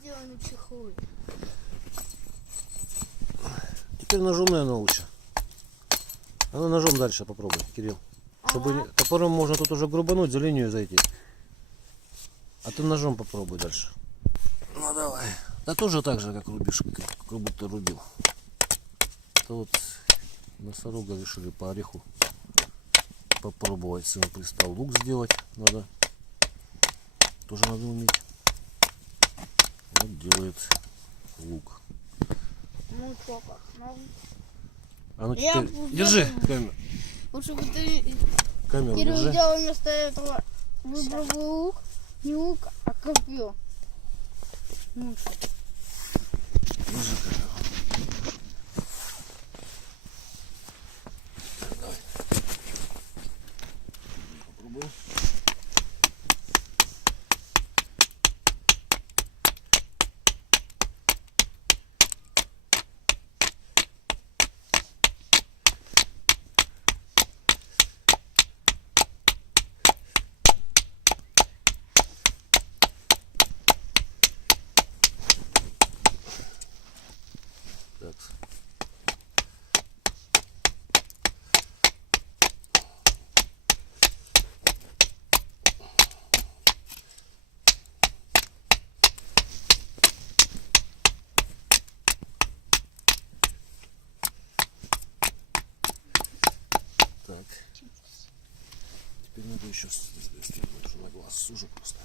Сделаны чехлы. Теперь ножом, наверное, лучше. А ну ножом дальше попробуй, Кирилл. Чтобы топором можно тут уже грубануть, за линию зайти. А ты ножом попробуй дальше. Ну давай. Да тоже так же, как рубишь, как будто рубил. Это вот носорога решили по ореху попробовать. Сын пристал лук сделать. Надо. Тоже надо уметь. Вот делает лук. Ну сколько? А ну теперь держи камеру. Лучше бы ты, Камеру Кирилл, держи. сделал вместо этого выбрал лук. Не лук, а копье. Лучше. Держи камеру. Давай. Попробуем. Так. Так. Теперь надо еще уже на глаз сужу просто.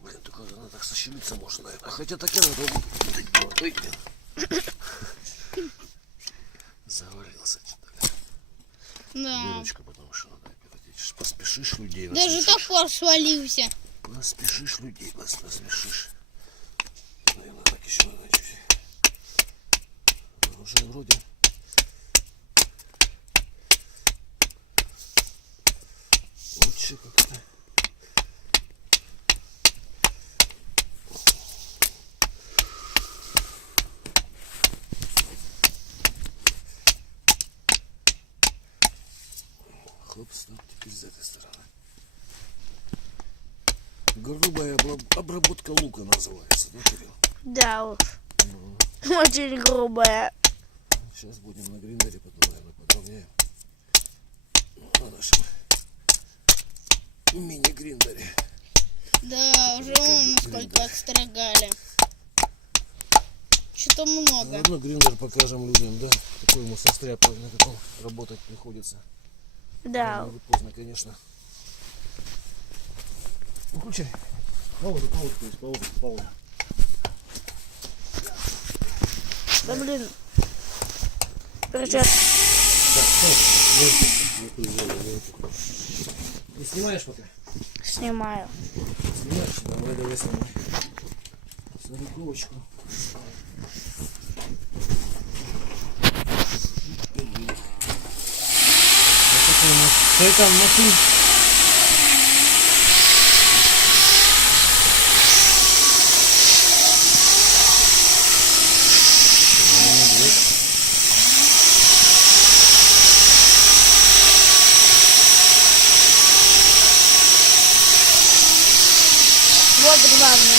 Блин, только она так сощелиться может, наверное. Хотя так и надо. Завалился что-то. Да. Дырочка, потому что надо опять. Поспешишь людей. Даже топор свалился. Поспешишь людей, поспешишь. Наверное, так еще надо чуть. Уже вроде. Лучше как-то. Хлоп, стоп, теперь с этой стороны. Грубая обработка лука называется, да, Кирилл? Да уж. Очень грубая. Сейчас будем на гриндере, потом, наверное, подровняем. На нашем мини-гриндере. Да, уже вон насколько отстрогали. Что-то много. Ладно, гриндер покажем людям, да? Какой ему состряпал, на каком работать приходится. Да. Рано или поздно, конечно. Выключай. Паузу, то есть паузу. Да блин. Перчатки. Так, стоп. Не снимаешь пока? Снимаю. Снимаешь? Давай снимай. Зарыковочку. Что там машин? Вот главное.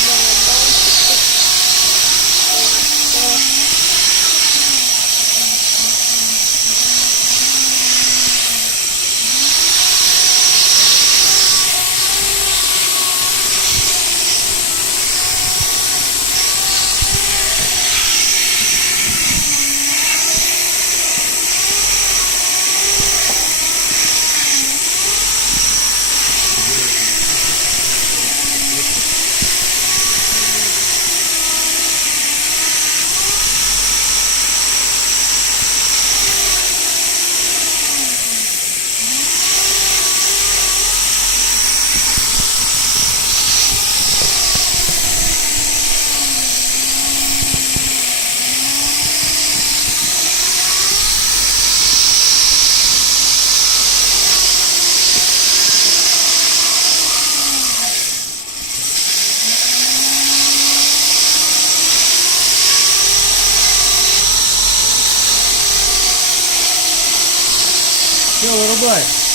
Все, вырубай.